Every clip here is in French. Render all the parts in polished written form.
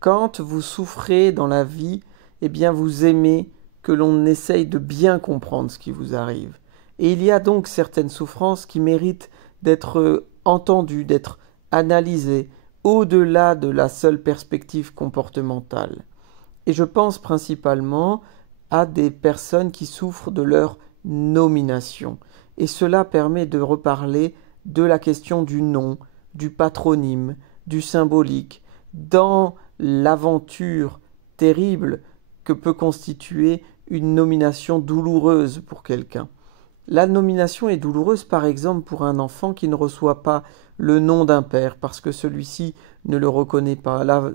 Quand vous souffrez dans la vie, eh bien vous aimez que l'on essaye de bien comprendre ce qui vous arrive. Et il y a donc certaines souffrances qui méritent d'être entendues, d'être analysées, au-delà de la seule perspective comportementale. Et je pense principalement à des personnes qui souffrent de leur nomination. Et cela permet de reparler de la question du nom, du patronyme, du symbolique, dans l'aventure terrible que peut constituer une nomination douloureuse pour quelqu'un. La nomination est douloureuse par exemple pour un enfant qui ne reçoit pas le nom d'un père parce que celui-ci ne le reconnaît pas. La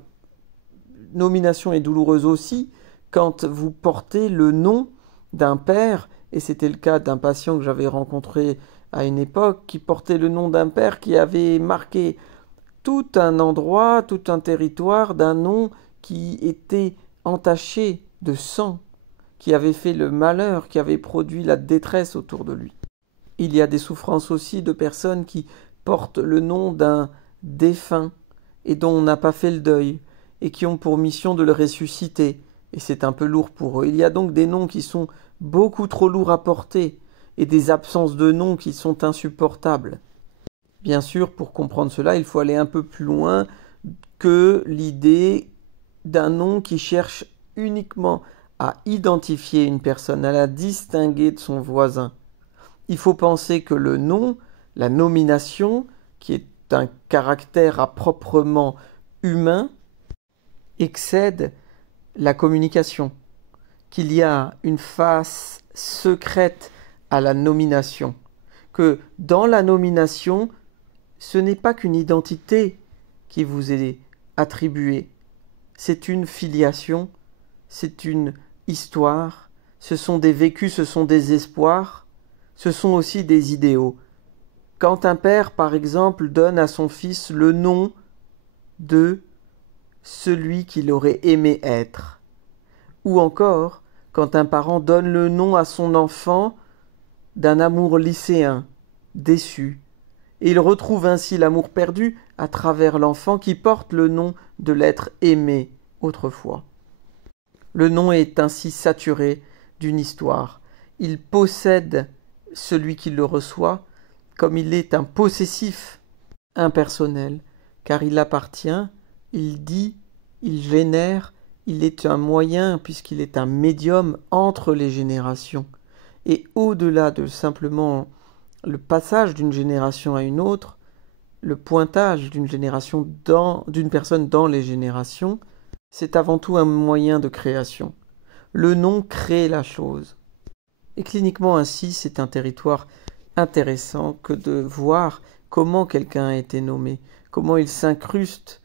nomination est douloureuse aussi quand vous portez le nom d'un père, et c'était le cas d'un patient que j'avais rencontré à une époque, qui portait le nom d'un père qui avait marqué tout un endroit, tout un territoire, d'un nom qui était entaché de sang, qui avait fait le malheur, qui avait produit la détresse autour de lui. Il y a des souffrances aussi de personnes qui portent le nom d'un défunt et dont on n'a pas fait le deuil, et qui ont pour mission de le ressusciter, et c'est un peu lourd pour eux. Il y a donc des noms qui sont beaucoup trop lourds à porter, et des absences de noms qui sont insupportables. Bien sûr, pour comprendre cela, il faut aller un peu plus loin que l'idée d'un nom qui cherche uniquement à identifier une personne, à la distinguer de son voisin. Il faut penser que le nom, la nomination, qui est un caractère à proprement humain, excède la communication, qu'il y a une face secrète à la nomination, que dans la nomination, ce n'est pas qu'une identité qui vous est attribuée, c'est une filiation, c'est une histoire, ce sont des vécus, ce sont des espoirs, ce sont aussi des idéaux. Quand un père, par exemple, donne à son fils le nom de celui qu'il aurait aimé être, ou encore quand un parent donne le nom à son enfant d'un amour lycéen, déçu, et il retrouve ainsi l'amour perdu à travers l'enfant qui porte le nom de l'être aimé autrefois. Le nom est ainsi saturé d'une histoire. Il possède celui qui le reçoit comme il est un possessif impersonnel, car il appartient, il dit, il génère, il est un moyen puisqu'il est un médium entre les générations. Et au-delà de simplement le passage d'une génération à une autre, le pointage d'une génération d'une personne dans les générations, c'est avant tout un moyen de création. Le nom crée la chose. Et cliniquement ainsi, c'est un territoire intéressant que de voir comment quelqu'un a été nommé, comment il s'incruste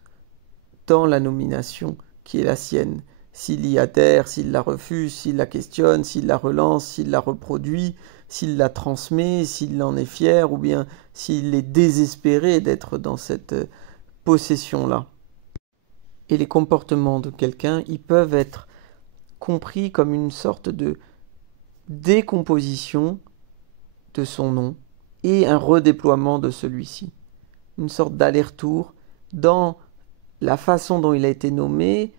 dans la nomination qui est la sienne, s'il y adhère, s'il la refuse, s'il la questionne, s'il la relance, s'il la reproduit, s'il la transmet, s'il en est fier, ou bien s'il est désespéré d'être dans cette possession-là. Et les comportements de quelqu'un, ils peuvent être compris comme une sorte de décomposition de son nom et un redéploiement de celui-ci. Une sorte d'aller-retour dans la façon dont il a été nommé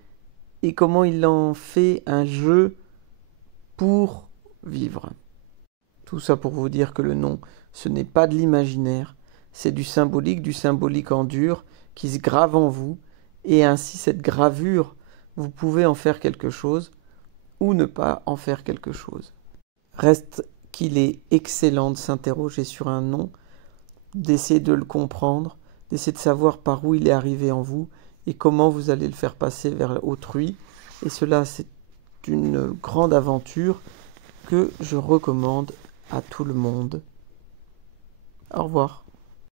et comment il en fait un jeu pour vivre. Tout ça pour vous dire que le nom, ce n'est pas de l'imaginaire, c'est du symbolique en dur qui se grave en vous, et ainsi cette gravure, vous pouvez en faire quelque chose ou ne pas en faire quelque chose. Reste qu'il est excellent de s'interroger sur un nom, d'essayer de le comprendre, d'essayer de savoir par où il est arrivé en vous et comment vous allez le faire passer vers autrui. Et cela, c'est une grande aventure que je recommande à tout le monde. Au revoir.